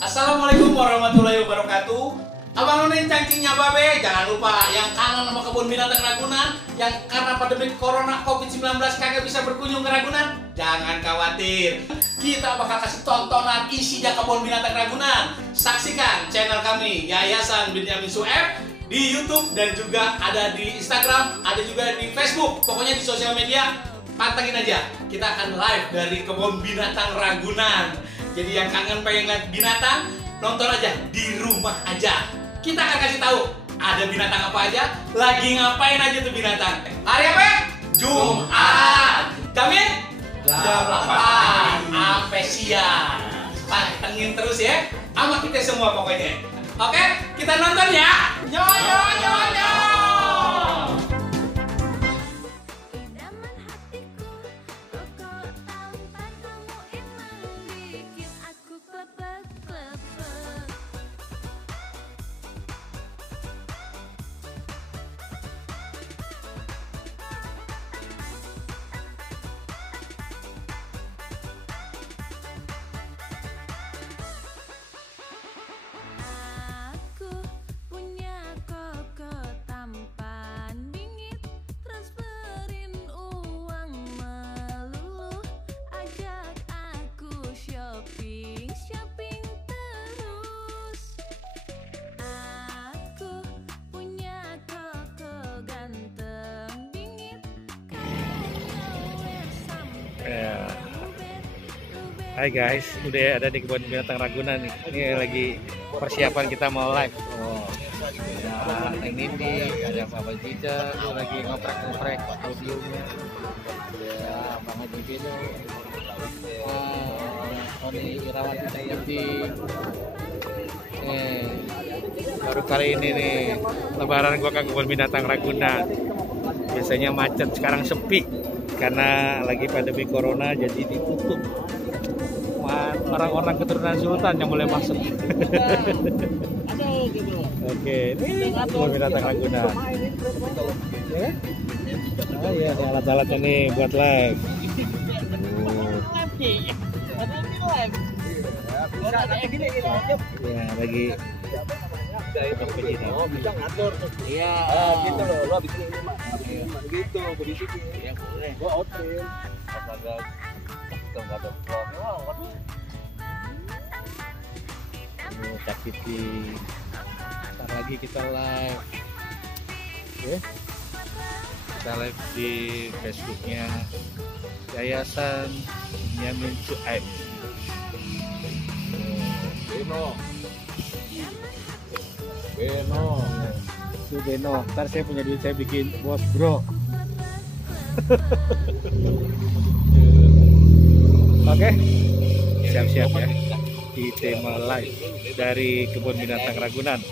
Assalamualaikum warahmatullahi wabarakatuh. Abang None cangcingnya babe, jangan lupa yang kangen sama kebun binatang Ragunan, yang karena pandemi corona COVID-19 kagak bisa berkunjung ke Ragunan, jangan khawatir. Kita bakal kasih tontonan isinya kebun binatang Ragunan. Saksikan channel kami Yayasan Binyamin Sueb di YouTube dan juga ada di Instagram, ada juga di Facebook. Pokoknya di sosial media pantengin aja. Kita akan live dari kebun binatang Ragunan. Jadi yang kangen pengen lihat binatang, nonton aja di rumah aja. Kita akan kasih tahu ada binatang apa aja, lagi ngapain aja tuh binatang. Hari apa? Jumat. Jamnya? 8 sampai siang. Pantengin terus ya, sama kita semua pokoknya. Oke, kita nonton ya. Yo yo yo yo. Hai guys, udah ada di kebun binatang Ragunan nih. Ini lagi persiapan kita mau live. Oh, ada Neng Nindi, ada Papa Jija, tuh lagi ngoprek-ngoprek audionya. Ya, Bang Haji Bino, Oni Irawati Tayuti. Baru kali ini nih Lebaran gua ke kebun binatang Ragunan. Biasanya macet, sekarang sepi karena lagi pandemi corona jadi ditutup. Orang-orang keturunan Sultan yang boleh masuk. Oke, ini kebun binatang Ragunan. Ya? Oh iya, ini alat-alatnya nih buat live. Ya, lagi bisa ngatur. Iya. Gitu loh, lo habis ini mah. Gitu, begitu. Ya boleh. Gua outin. Astaga. Enggak ada vlog. Kak Titi. Ntar lagi kita live. Oke. Kita live di Facebooknya Yayasan Binyamin Sueb. Beno. Itu Beno. Ntar saya punya duit, saya bikin bos bro. Oke. Siap-siap ya. Di tema live dari kebun binatang Ragunan.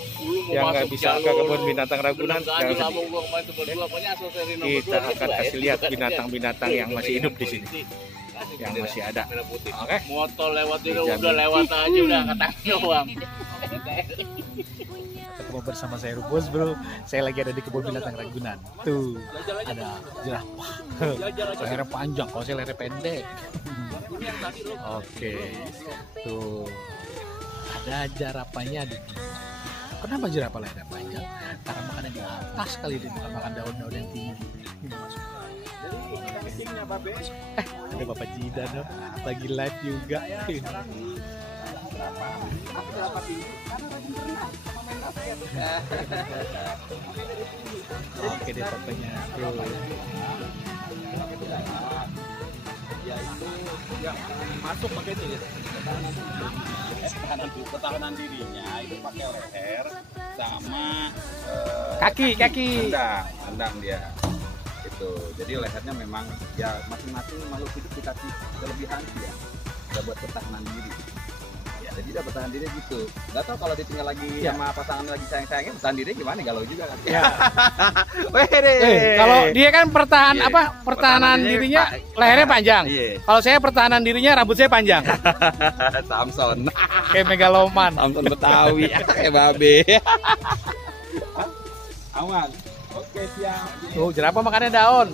Yang nggak bisa ke kebun binatang Ragunan, jangan sedih. Kita akan kasih lihat binatang-binatang yang masih hidup di sini, yang masih ada. Oke. Motor lewat juga udah lewat aja udah angkat doang. Ketemu bersama saya Rubos bro. Saya lagi ada di kebun binatang Ragunan. Tuh ada jerapah. Lehernya panjang, kalau saya lehernya pendek. Oke, tuh ada jerapahnya di sini. Kenapa jerapah lehernya panjang? Karena makannya di atas kali dia, bukan makan daun-daun yang tinggi. Ada Bapak Jidan dong, lagi live juga. Oke deh papanya tuh. Ya itu ya masuk pakai itu ya. Pertahanan dirinya itu pakai leher sama kaki. Tendang dia. Itu. Jadi lehernya memang ya masing-masing makhluk hidup dikasih kelebihan ya. Udah buat pertahanan diri. Ya, jadi dia bertahan diri gitu. Gak tau kalau ditinggal lagi sama pasangan lagi sayang-sayangnya bertahan diri gimana, galau juga kan. Ya. Kalau dia kan pertahanan dirinya lehernya panjang. Kalau saya pertahanan dirinya rambut saya panjang. Samson. Kayak megaloman. Samson Betawi kayak babe. Aman. Oke, siap. Tuh, jerapah makannya daun.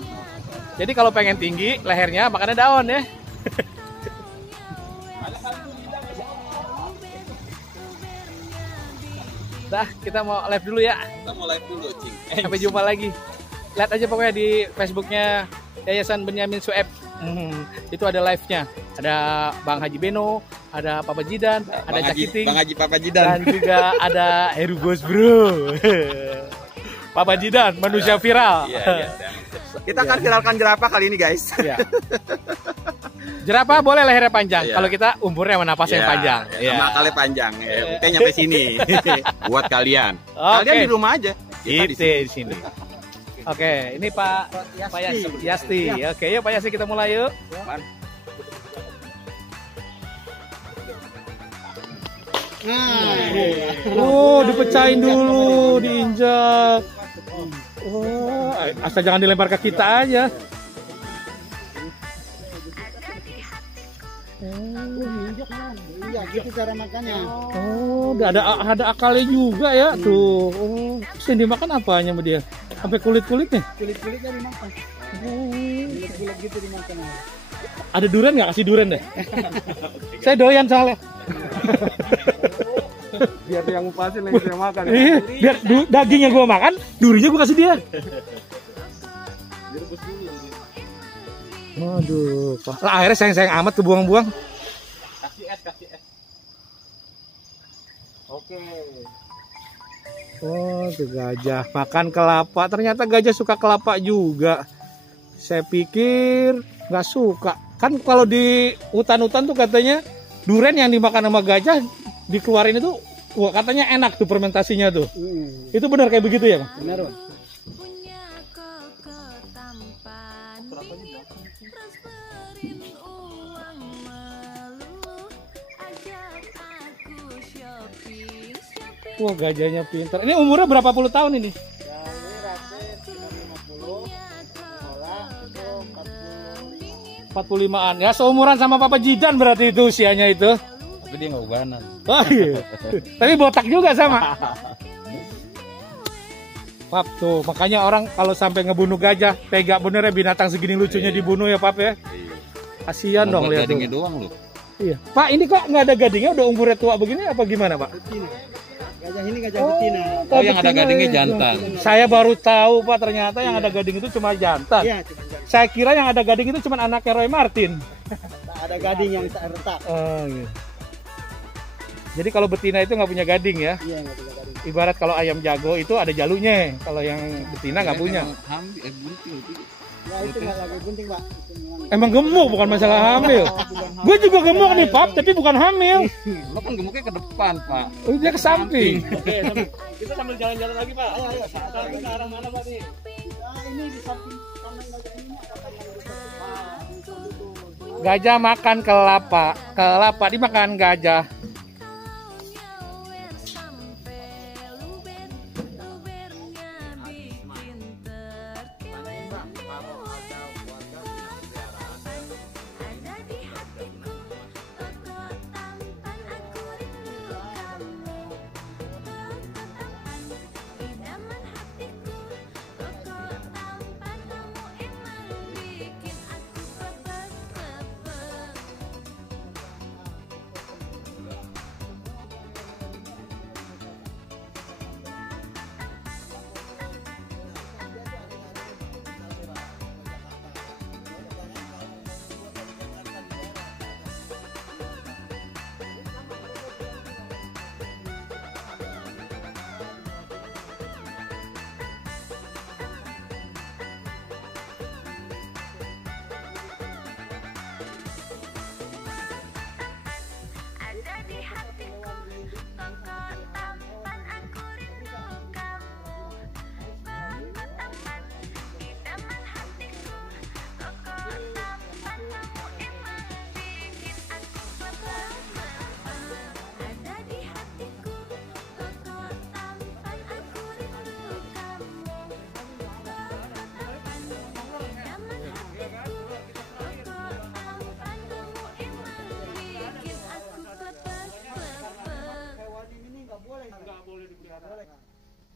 Jadi kalau pengen tinggi lehernya makannya daun ya. Dah, kita mau live dulu ya. Kita mau live dulu, Cing. Sampai jumpa lagi. Lihat aja pokoknya di Facebooknya Yayasan Benyamin Sueb. Itu ada live-nya. Ada Bang Haji Beno, ada Papa Jidan, ada Cak Kiting, Bang Haji Papa Jidan. dan juga ada Heru Bos Bro. Papa Jidan, manusia viral. Iya. Kita akan viralkan jerapah kali ini, guys. Iya. Jerapah boleh lehernya panjang. Iya. Kalau kita umurnya sama napas yang panjang. Sama kali panjang. Mungkin nyampe sini. Buat kalian. Kalian di rumah aja. Kita di sini. Oke, ini Pak Yasti. Oke, yuk Pak Yasti kita mulai yuk. Oh, dipecahin dulu, diinjak. Oh, asal jangan dilempar ke kita aja. Iya, gitu cara makannya. Oh, ada akalnya juga ya tuh. Oh, terus yang dimakan apanya sama dia? Sampai kulit-kulitnya? Kulit-kulitnya dimakan. Kulit-kulit gitu dimakan. Ada durian nggak? Kasih durian deh. Saya doyan soalnya. Biar yang ngupasin lagi saya makan. Iya, biar dagingnya gua makan, durinya gua kasih dia. Direbus dulu. Aduh, Pak. Lah, akhirnya sayang-sayang amat kebuang-buang. Kasih es. Oke. Oh, tuh gajah makan kelapa. Ternyata gajah suka kelapa juga. Saya pikir nggak suka. Kan kalau di hutan-hutan tuh katanya durian yang dimakan sama gajah dikeluarin itu, wah, katanya enak tuh fermentasinya tuh. Itu benar kayak begitu ya, Bang? Benar, Bang. Wah, gajahnya pintar. Ini umurnya berapa puluh tahun ini? 45-an. Ya, seumuran sama Papa Jidan berarti itu usianya itu. Tapi dia nggak ubanan. Oh iya. Tapi botak juga sama. Pap tuh, makanya orang kalau sampai ngebunuh gajah, tega bener ya binatang segini lucunya dibunuh ya, Pap ya. Kasihan dong lihat tuh. Gadingnya doang loh. Iya. Pak, ini kok nggak ada gadingnya, udah umurnya tua begini apa gimana, Pak? Gajah ini gajah betina. Oh, yang ada gadingnya jantan. Saya baru tahu, Pak, ternyata yang ada gading itu cuma jantan. Iya, cuma jantan. Saya kira yang ada gading itu cuma anaknya Roy Martin. Ada gading yang tak retak. Oh, iya. Jadi kalau betina itu nggak punya gading ya? Iya, nggak punya gading. Ibarat kalau ayam jago itu ada jalunya. Kalau yang betina nggak punya. Buntil itu. Ya, itu nggak lagi bunting, Pak. Itu memang. Emang gemuk, bukan masalah hamil. Gue juga gemuk nih, Pap, tapi bukan hamil. Lo kan gemuknya ke depan, Pak. Oh, dia ke samping. Oke, kita sambil jalan-jalan lagi, Pak. Ayo, kita ke arah mana, Pak, nih? Ini di samping kanan gajah ini ada Gajah makan kelapa. Kelapa dimakan gajah.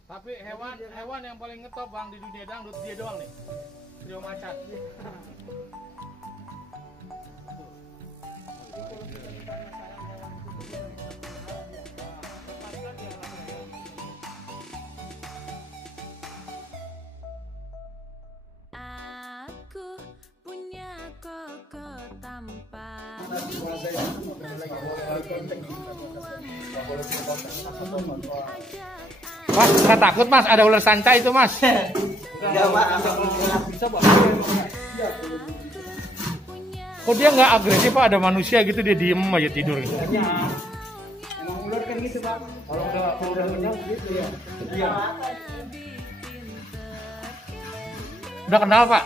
Tapi hewan yang paling ngetop, Bang, di dunia dangdut dia doang nih. Trio macan. Mas, nggak takut mas, ada ular sanca itu mas. Kok dia nggak agresif pak? Ada manusia gitu dia diem aja tidur. Emang ular kan gitu pak. Kalau udah kenyang gitu ya. Iya. Udah kenal pak?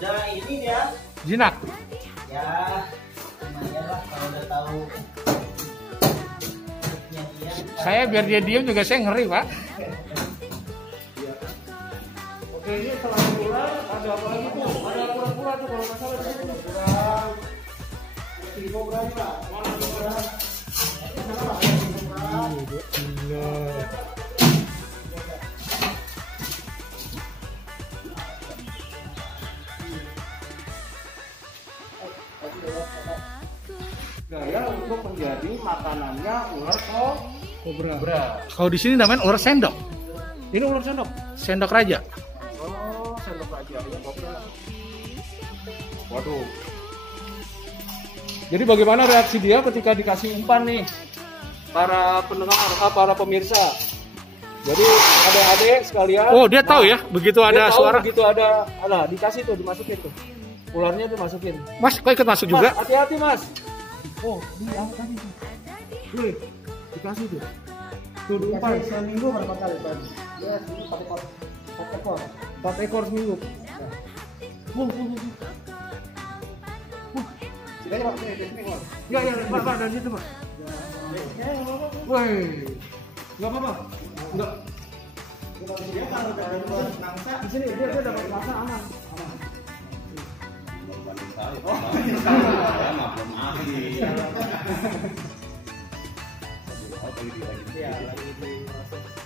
Udah ini dia. Jinak. Ya, lumayan lah kalau udah tahu. Dia. Saya biar dia diem juga saya ngeri pak. Oke, ini selain ular ada apa lagi tuh? Ada kura-kura tuh kalau nggak salah di situ. Kurang. Si kobra nih pak. Mana kobra? Gaya untuk menjadi makanannya ular kobra. Kalau di sini namanya ular sendok. Ini ular sendok. Sendok raja. Oh, sendok aja ya kobra. Waduh. Jadi bagaimana reaksi dia ketika dikasih umpan nih? Para pendengar, para pemirsa. Jadi adik-adik sekalian. Oh dia tahu ya, begitu dia ada tahu suara. begitu ada, dikasih tuh, dimasukin tuh. Ularnya tuh masukin. Mas, kok ikut masuk juga? Mas, hati-hati mas. Oh, ini apa tadi tuh? Wih, dikasih tuh. Tuh umpan. Seminggu berapa kali tadi? Ya, ini 4 ekor. 4 ekor. 4 ekor seminggu. Sini Pak, sini Pak. Ya, Pak, dari situ, Pak. Woi. Enggak apa-apa. Enggak. Dia kalau udah dapat mangsa, Di sini dia dapat masa aman.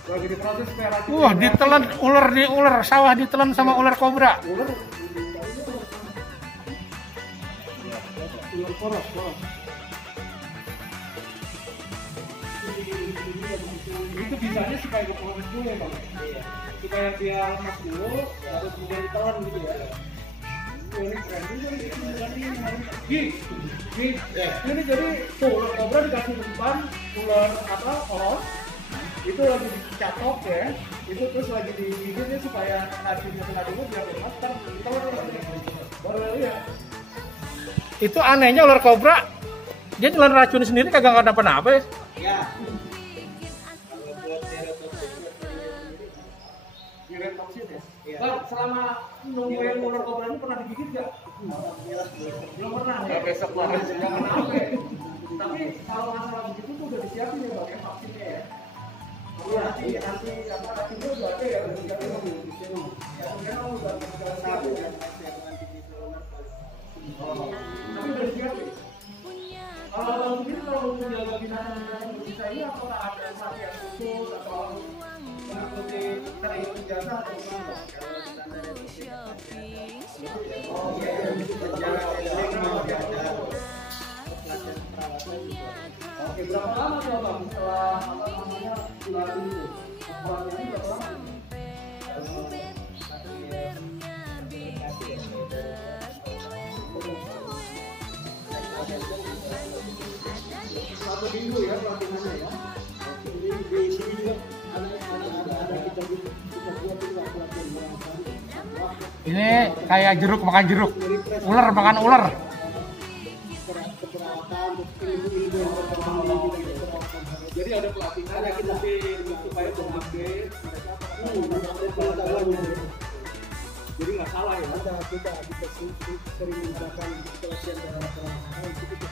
Lagi diproses supaya racun. Wah, ditelan ular di ular sawah ditelan sama ular kobra. Ular poros. Itu bisanya supaya berproses dulu ya bang. Supaya dia lemas dulu, baru kemudian ditelan gitu ya. Ini keren juga nih. Ini jadi tuh ular kobra dikasih umpan, ular apa poros itu lagi dicatok ya, itu terus lagi digigitnya supaya racunnya kena dulu biar lemas, ntar ditelan baru ya. Itu anehnya ular kobra, dia telan racun sendiri kagak kenapa-napa ya. ya. Direntoksin ya? Bang, selama nungguin ular kobra ini pernah digigit gak? Belum pernah ya? Besok lah, jangan sampai. Tapi kalau masalah begitu tuh udah disiapin ya bang, ya vaksinnya ya? Iya, nanti apa racunnya udah ada ya, udah disiapin lagi di sini. Ya, memang udah satu ya. Tapi udah disiapin. Kalau begitu kalau menjaga binatang berbisa ini apakah ada pelatihan khusus atau mengikuti training jasa atau gimana? Oh iya, oke, berapa lama tuh bang setelah apa namanya dilatih itu? Pelatihannya berapa lama? Satu minggu ya pelatihannya ya. Di sini juga ada kita buat juga pelatihan berangkat. Ini kayak jeruk makan jeruk, ular makan ular. Jadi ada pelatihan yang kita supaya mengupdate mereka. Jadi nggak salah ya. Ada kita sering menggunakan pelatihan dalam perancangan itu kita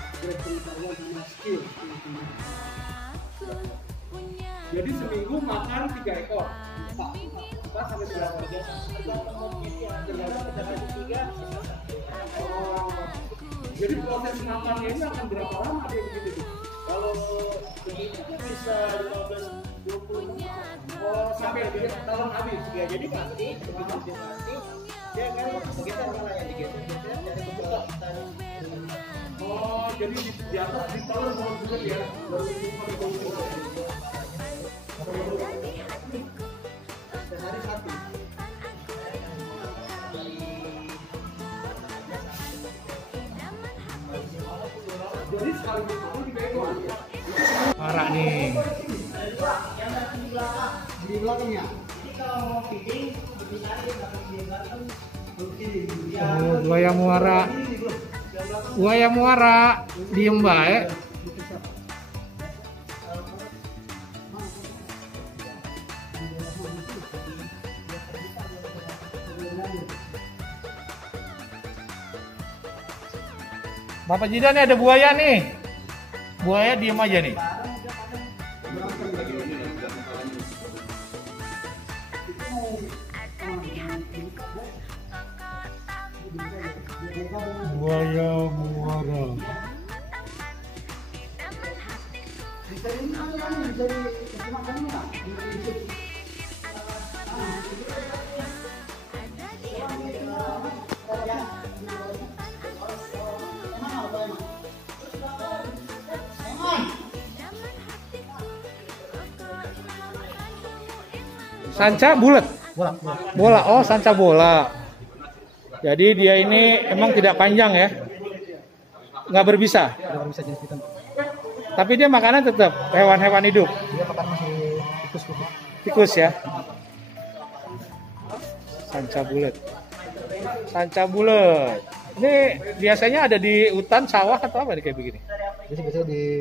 pengetahuan dan skill. Jadi seminggu makan 3 ekor. Kita sampai berapa jam? Jadi proses makannya ini akan berapa lama dia begitu? Kalau begitu bisa 15-20 menit. Oh, sampai dia telan habis. Ya jadi mati, begitu dia mati, dia kan kita malah yang digeser-geser dari kekuatan. Oh, jadi di atas ditelan baru juga ya. Baru itu Sehari satu. Jadi sekali bertemu di bawah. Muara nih. Di belakangnya. Oh, buaya muara. Buaya muara. Diem bae. Bapak Jidan nih ada buaya nih. Buaya diem aja nih. Buaya muara. Sanca bulat. Bola. Oh, sanca bola. Jadi dia ini emang tidak panjang ya. Nggak berbisa. Tapi dia makanan tetap hewan-hewan hidup. Dia makan masih tikus-tikus. Tikus ya. Sanca bulat. Sanca bulat. Ini biasanya ada di hutan sawah atau apa nih kayak begini? Biasanya di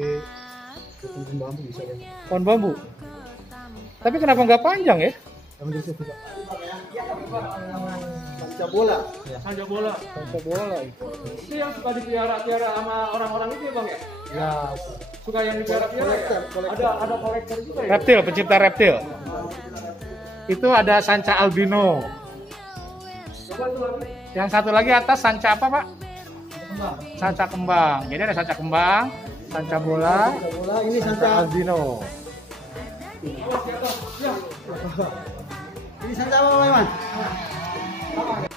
pohon bambu bisa ya. Pohon bambu. Tapi kenapa nggak panjang ya? Yang di situ Pak. Sanca bola. Sanca bola. Sanca bola itu. Itu yang suka dipelihara sama orang-orang itu ya bang ya? Ya, Suka yang dipelihara ya? Ada kolektor juga ya? Reptil, pencipta reptil. Itu ada sanca albino. Yang satu lagi atas sanca apa Pak? Sanca kembang. Jadi ada sanca kembang, sanca bola, bola ini sanca albino. Ini sanca apa, Mas?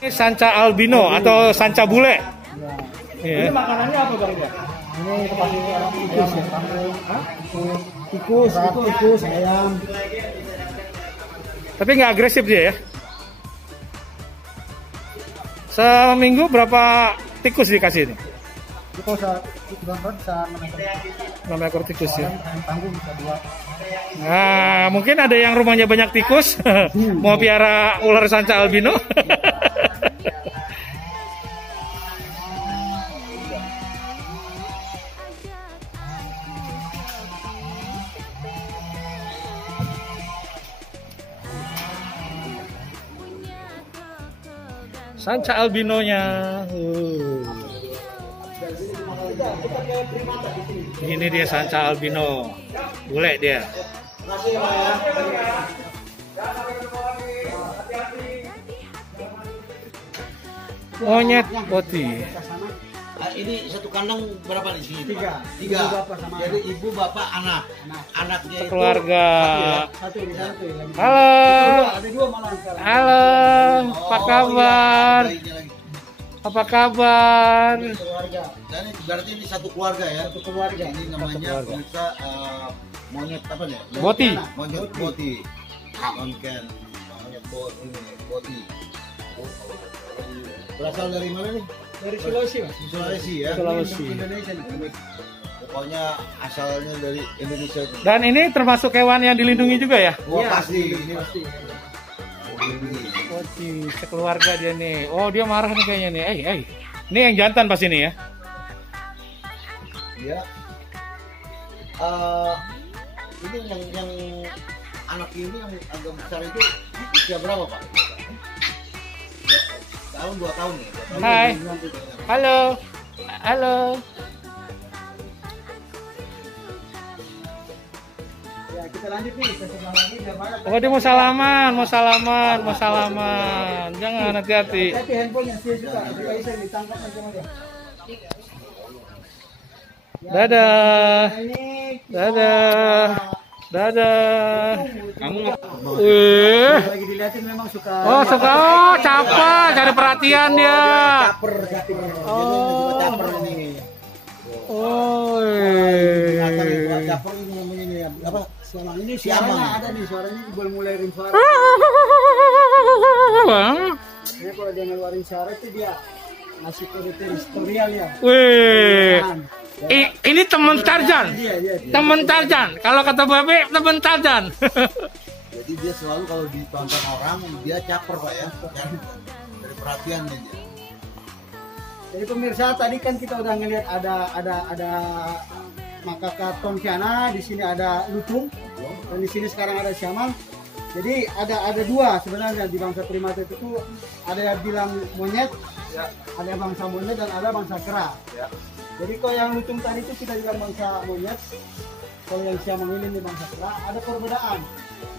Ini sanca albino atau sanca bule. Ini Iya. makanannya apa bang ya? Ini tempat orang tikus ya, tikus, ayam. Tapi nggak agresif dia ya. Seminggu berapa tikus dikasih ini? Itu kalau bisa 6 meter. 6 ekor tikus ya. Ayam tanggung bisa 2. Nah, mungkin ada yang rumahnya banyak tikus, mau piara ular sanca albino. Sanca albinonya. Ini dia sanca albino. Bule dia. Monyet putih. Ini satu kandang berapa di sini? Tiga. Tiga. Ibu, bapak, sama Jadi ibu, bapak, anak. Anaknya itu Keluarga. Satu di sana tuh. Halo. Ada 2 malah sekarang. Halo. Apa kabar? bayinya lagi. Apa kabar? Keluarga, Dan ini berarti ini satu keluarga ya. satu keluarga. Ini namanya bisa monyet apa ya? Boti. Monyet boti. Onken. Monyet boti. Berasal dari mana nih? Dari Sulawesi, Mas. Sulawesi ya. Sulawesi. Indonesia nih. Pokoknya asalnya dari Indonesia itu. Dan ini termasuk hewan yang dilindungi juga ya? Wah Iya, pasti. Ini pasti. Boti, sekeluarga dia nih. Oh, dia marah nih kayaknya nih. Ini yang jantan pas ini ya? Ya. Ini yang anak ini yang agak besar itu usia berapa Pak? Tahun 2 tahun ya? Hai. Halo. Halo. Ya, kita lanjut nih ke sebelah lagi biar banyak. Oh, dia mau salaman. Jangan, hati-hati. Hati handphonenya dia juga. Jika bisa ditangkap aja sama dia. Dadah. Ini Dadah. Kamu wih. lagi dilihatin memang suka. Oh, suka. Oh, caper, cari perhatian dia. Caper. Oh. Caper ini. Oh. Caper ini namanya ini apa? Selama ini Siamang. suaranya ada nih, suaranya boleh ngeluarin suara. Jadi kalau dia ngeluarin suara itu dia ngasih kode teritorial ya. Wih, Nah, ini teman Tarzan. dia. Teman Tarzan. Kalau kata Babe, teman Tarzan. Jadi dia selalu kalau ditonton orang dia caper Pak ya. Dari perhatiannya dia. Jadi pemirsa tadi kan kita udah ngelihat ada makaka Tontiana, di sini ada lutung, dan di sini sekarang ada siamang. Jadi ada dua sebenarnya di bangsa primata itu tuh, ada yang bilang monyet, ada bangsa monyet dan ada bangsa kera. Jadi kalau yang lutung tadi itu kita bilang bangsa monyet, kalau yang siamang ini bangsa kera, ada perbedaan.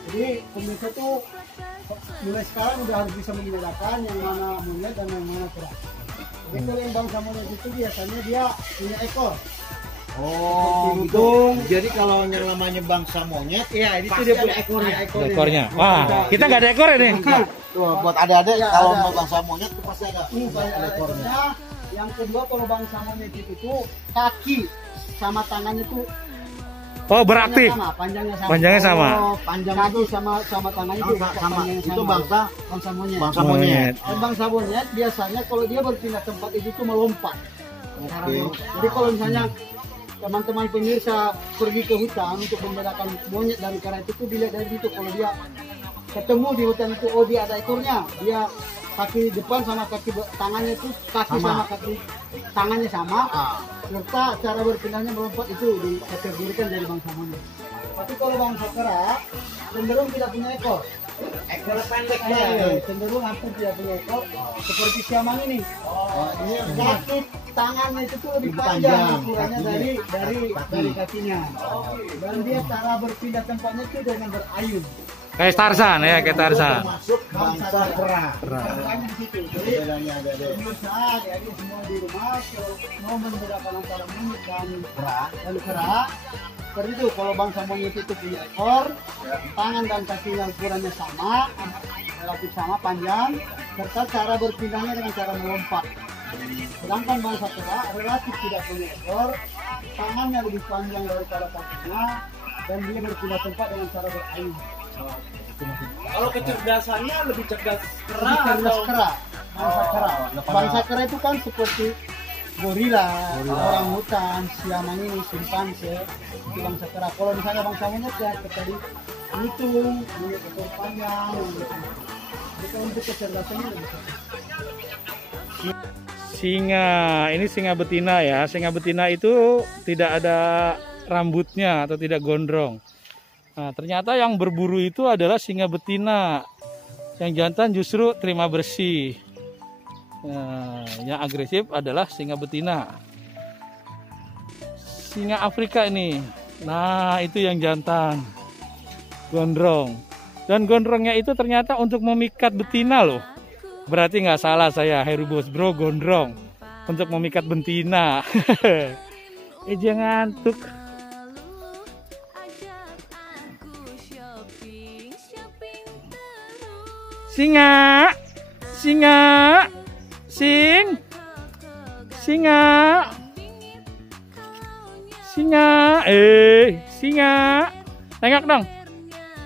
Jadi pemirsa tuh mulai sekarang udah harus bisa membedakan yang mana monyet dan yang mana kera. Jadi kalau yang bangsa monyet itu biasanya dia punya ekor. Oh, gitu. Jadi kalau yang namanya bangsa monyet, Iya, itu pasti dia punya ada ekornya. Ekornya. Wah, kita nggak ada ekor ini. tuh buat adik-adik Ya, kalau ada. mau bangsa monyet itu pasti ada ekornya. Yang kedua kalau bangsa monyet itu tuh kaki sama tangannya tuh Oh, beraktif. panjangnya sama. Panjangnya sama. Oh, panjang kaki sama tangannya itu Sama. panjangnya Itu bangsa monyet. bangsa monyet. Dan bangsa monyet biasanya kalau dia berpindah tempat itu tuh melompat. Oke. Jadi kalau misalnya teman-teman pemirsa pergi ke hutan untuk membedakan monyet dari kera itu tuh dilihat dari itu. Kalau dia ketemu di hutan itu, oh dia ada ekornya, dia kaki depan sama kaki tangannya itu kaki sama kaki tangannya sama, serta cara berpindahnya melompat itu dikategorikan dari bangsa monyet. Tapi kalau bangsa kera cenderung tidak punya ekor. Ekor pendek Cenderung hampir tidak punya ekor, seperti siamang ini. Ini kaki tangannya itu tuh lebih panjang ukurannya dari kakinya. Dan dia cara berpindah tempatnya itu dengan berayun. Kayak Tarzan ya, kayak Tarzan. Masuk bangsa kera. Makanya di situ. Jadi Bedanya ada deh. pemirsa, adik-adik semua di rumah kalau mau membedakan antara monyet dan kera, seperti itu. Kalau bangsa monyet itu punya ekor, tangan dan kakinya ukurannya sama, relatif sama panjang, serta cara berpindahnya dengan cara melompat. Sedangkan bangsa kera relatif tidak punya ekor, tangannya lebih panjang daripada kakinya, dan dia berpindah tempat dengan cara berayun. Kalau kecerdasannya lebih cerdas Lebih cerdas kera, bangsa kera. Bangsa kera itu kan seperti gorila, orang hutan, siamang ini, simpanse, itu bangsa kera. Kalau misalnya bangsa monyet ya tadi lutung, punya ekor panjang, gitu. Jadi untuk kecerdasannya lebih cerdas. Singa, ini singa betina ya. Singa betina itu tidak ada rambutnya atau tidak gondrong. Nah, ternyata yang berburu itu adalah singa betina. Yang jantan justru terima bersih. Nah, yang agresif adalah singa betina. Singa Afrika ini. Nah, itu yang jantan. Gondrong. Dan gondrongnya itu ternyata untuk memikat betina loh. Berarti nggak salah saya, Heru Bos Bro, gondrong. Untuk memikat betina. Jangan ngantuk. Singa, singa, singa, singa, singa, nengok dong,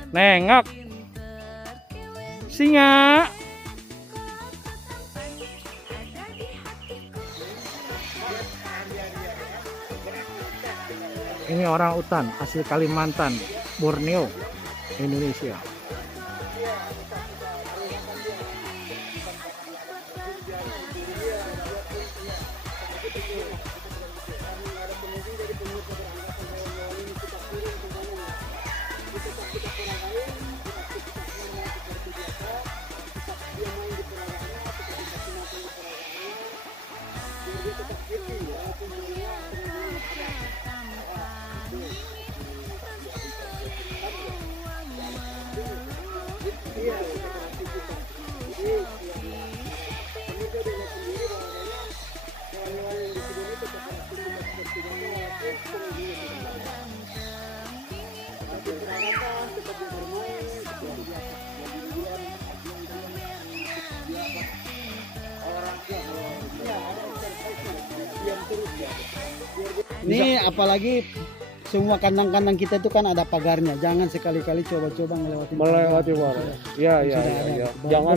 nengok, singa. Ini orang hutan asli Kalimantan, Borneo, Indonesia. Ini apalagi semua kandang-kandang kita itu kan ada pagarnya. Jangan sekali-kali coba-coba melewati pagar. Ya. Jangan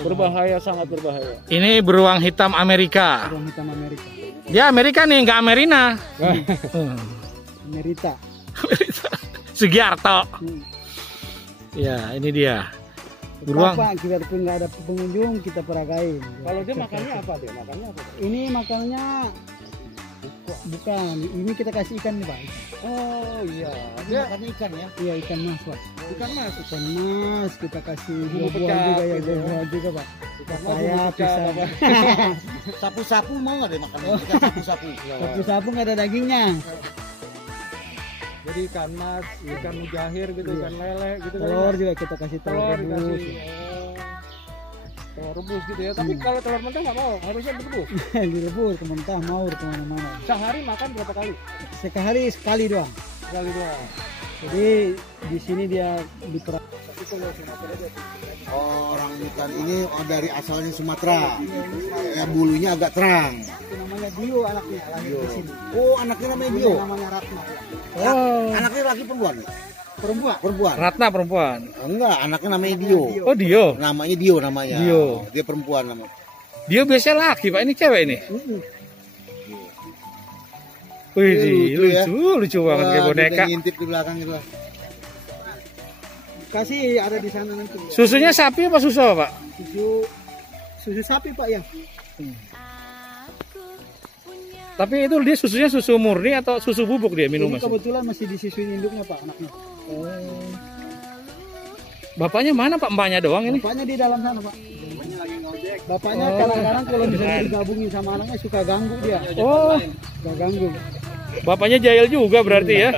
berbahaya, sangat berbahaya. Ini beruang hitam Amerika. Beruang hitam Amerika. Dia Amerika nih, nggak Amerina. Amerita. Sugiarto. Ya, ini dia. Beruang. Apa kita pun nggak ada pengunjung kita peragain. Kalau dia makannya apa dia? Ini makannya bukan. Ini kita kasih ikan nih Pak. Oh iya. Dia Makan ikan ya. Iya ikan mas Pak. Ikan mas. Ikan mas kita kasih Bumbu buah-buahan pecah, juga ya gitu. buah juga Pak. Ikan mas, Papaya, bumbu pecah, pisang. apa? Sapu-sapu mau nggak deh makan ikan sapu-sapu? Sapu-sapu nggak ada dagingnya. Jadi ikan mas, ikan mujahir gitu, Iya. ikan lele gitu kan. Telur juga kita kasih Telur telur rebus. dikasih. Telur rebus gitu ya. Tapi kalau telur mentah nggak mau, harusnya direbus. Direbus mentah mau kemana-mana. Sehari makan berapa kali? Sekali doang. Sekali doang. Jadi di sini dia diperak. Oh, orang ikan ini dari asalnya Sumatera. Ya, bulunya agak terang. Itu namanya Dio anaknya lahir di sini. Oh, anaknya namanya Dio. Namanya Ratna. Anaknya laki perempuan nih? Perempuan. Perempuan. Ratna perempuan. Enggak, anaknya namanya Dio. Oh, Dio. Namanya Dio namanya. Dio. Dia perempuan namanya. Dio biasanya laki, Pak. Ini cewek ini. Wih, lucu ya. lucu banget kayak boneka. Dia ngintip di belakang gitu. Kasih ada di sana nanti. Susunya sapi apa susu apa, Pak? Susu sapi Pak ya. Tapi itu dia susunya susu murni atau susu bubuk dia minum Ini Mas? kebetulan masih disusuin induknya Pak anaknya. Bapaknya mana Pak? Mbaknya doang ini? Bapaknya di dalam sana Pak. Bapaknya kadang-kadang kalau misalnya digabungin sama anaknya suka ganggu dia. Oh, Suka ganggu. bapaknya jahil juga berarti ya.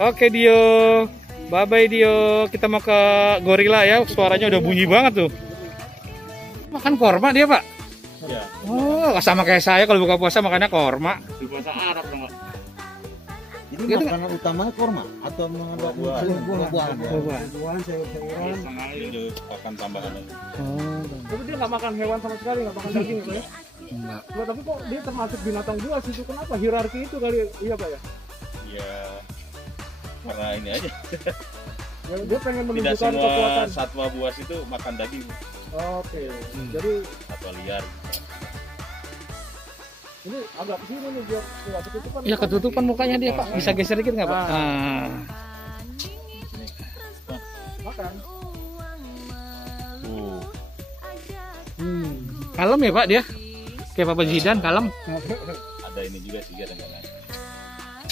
Oke Dio, bye bye Dio. Kita mau ke gorila ya. Suaranya udah bunyi banget tuh. Makan korma dia Pak? Ya. Oh, sama kayak saya kalau buka puasa makannya korma. Di bahasa Arab dong. Jadi Gitu makanan utamanya korma atau buah-buahan? Buah-buahan. Buah-buahan, sayur-sayuran. Itu akan tambahan. Oh, Tapi dia nggak makan hewan sama sekali, nggak makan daging gitu ya. enggak. Loh, tapi kok dia termasuk binatang buas itu? Kenapa hierarki itu kali? Iya Pak ya? Ya karena ini aja. Ya, dia pengen Tidak menunjukkan semua kekuatan. satwa buas itu makan daging. Oke. Jadi Satwa liar. ini agak kesini nih biar nggak ketutupan. Ya ketutupan mukanya dia Pak. Bisa geser dikit nggak Pak? Ah. Makan. Kalem ya Pak dia? Kayak Papa Zidan kalem. Ada ini juga sih kadang-kadang.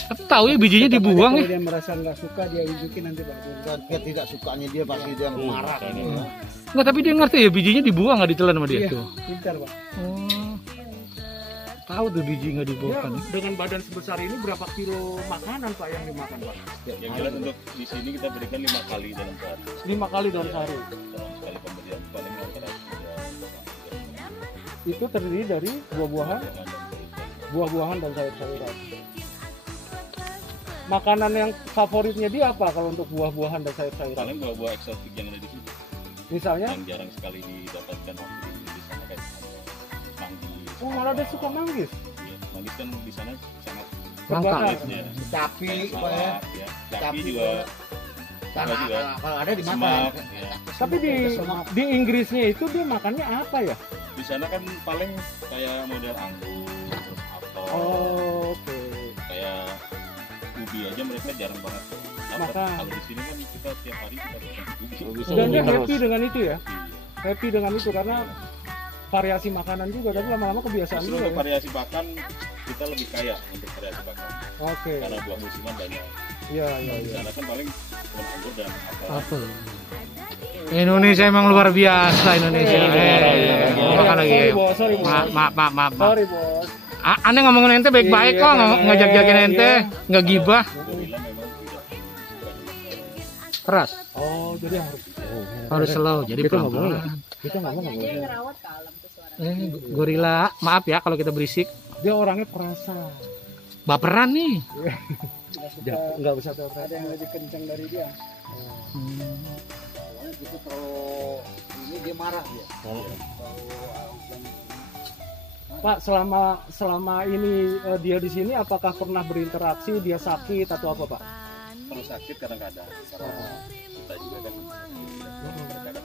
Tapi tahu ya bijinya dibuang Kalau ya. dia merasa nggak suka dia unjukin nanti Pak. Tidak sukanya dia pasti dia marah. Enggak, tapi dia ngerti ya bijinya dibuang nggak ditelan sama dia Iya, tuh. pintar Pak. Oh. Tahu tuh biji nggak Ya, dibuang. dengan badan sebesar ini berapa kilo makanan Pak yang dimakan Pak? Yang jelas untuk di sini kita berikan 5 kali dalam sehari. 5 kali dalam sehari. Dalam sekali pemberian paling antara 3 Itu terdiri dari buah-buahan dan sayur-sayuran. Makanan yang favoritnya dia apa kalau untuk buah-buahan dan sayur-sayuran? paling buah-buah eksotik yang ada di sini. Misalnya, Yang jarang sekali didapatkan waktu di sana kayak manggis. oh malah dia suka manggis. Ya, manggis kan di sana sangat Langka. Terbakar. ya. Capi, Kayak Pak ya. salak, ya. Capi Capi juga. Karena juga. kalau ada dimakan. Semak, ya. Tapi di Inggrisnya itu dia makannya apa ya? Di sana kan paling kayak model anggur, terus apel, Oke. kayak ubi aja mereka jarang banget dapat. Makan. Kalau di sini kan kita tiap hari kita makan ubi. Dan dia happy dengan itu ya? Happy dengan itu karena variasi makanan juga, tapi lama-lama kebiasaan Justru juga untuk ya? variasi pakan kita lebih kaya untuk variasi pakan Oke. karena buah musiman banyak. Iya. Di sana kan paling cuma anggur dan apel. Apa? Indonesia emang luar biasa Indonesia. Makan lagi. Sorry bos, sorry bos. Maaf. Sorry bos. Aneh ngomongin ente baik-baik kok, ngajak-jajakin ente, nggak gibah. Gorila memang tidak Keras. Oh, jadi Harus slow, jadi pelan-pelan. kita ngomong nggak boleh. Gorila, maaf ya kalau kita berisik. Dia orangnya perasa. Baperan nih. Nggak bisa tuh. Ada yang lebih kencang dari dia. Itu kalau ini dia marah dia. Pak, selama ini dia di sini apakah pernah berinteraksi, dia sakit atau apa, Pak? Kalau sakit kadang-kadang karena kita juga kan kadang-kadang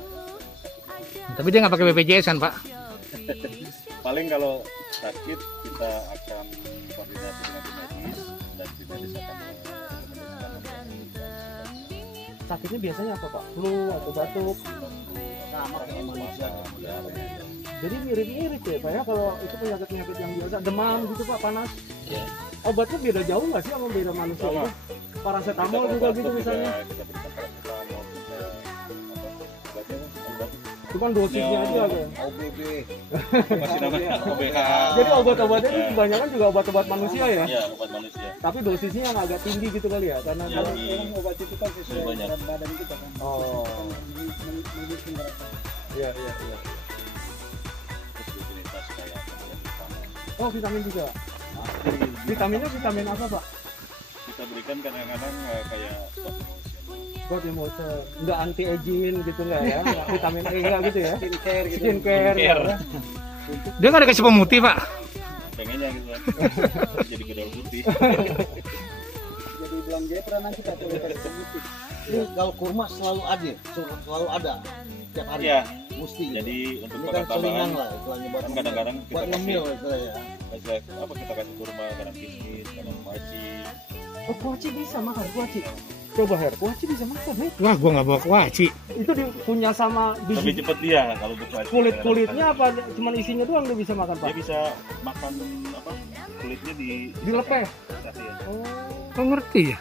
Tapi dia nggak pakai BPJS kan, Pak? paling kalau sakit kita akan koordinasi dengan tim medis dan tim medis akan merekomendasikan Sakitnya biasanya apa, Pak? Flu atau batuk? Sama kayak manusia. ya, Jadi mirip-mirip ya, Pak ya, kalau itu penyakit-penyakit yang biasa, demam gitu Pak, panas. ya. Obatnya beda jauh nggak sih sama beda manusia Sama. itu? Paracetamol juga gitu misalnya. Kita berikan paracetamol, kita obatnya obat Cuman dosisnya aja kayak. OBB. masih namanya OBH. Jadi obat-obatnya itu kebanyakan juga obat-obat manusia ya. Ya, obat manusia. Tapi dosisnya yang agak tinggi gitu kali ya, karena Ya, lebih obat itu kan sesuai banyak. berat badan kita kan. oh, Mengikuti berat badan. iya. terus rutinitas kayak kemudian vitamin. Oh, vitamin juga. Vitaminnya vitamin apa Pak? Kita berikan kadang-kadang kayak stop motion. Buat emotion, nggak anti aging gitu nggak ya? Nggak vitamin E nggak gitu ya? Skincare gitu. Skincare. Skincare. Ya. Dia nggak dikasih pemutih, Pak. Pengennya gitu kan. Jadi gedal putih. Jadi bilang Jepra nanti kita boleh kasih pemutih. Kalau kurma selalu ada tiap hari. Iya. Mesti. Jadi untuk ini makan kan tambahan selingan lah istilahnya buat kan kadang-kadang kita buat kasih ngemil istilahnya. kita kasih kurma, kadang kismis, kadang maci. Oh, kuaci bisa makan kuaci. Coba Her, kuaci bisa makan Her. Wah, gua nggak bawa kuaci. Itu punya sama Lebih biji cepet dia kalau untuk maci. kulitnya apa? Cuman isinya doang dia bisa makan Pak. Dia bisa makan apa? Kulitnya Dilepeh. kasih ya. Oh, Kok ngerti ya?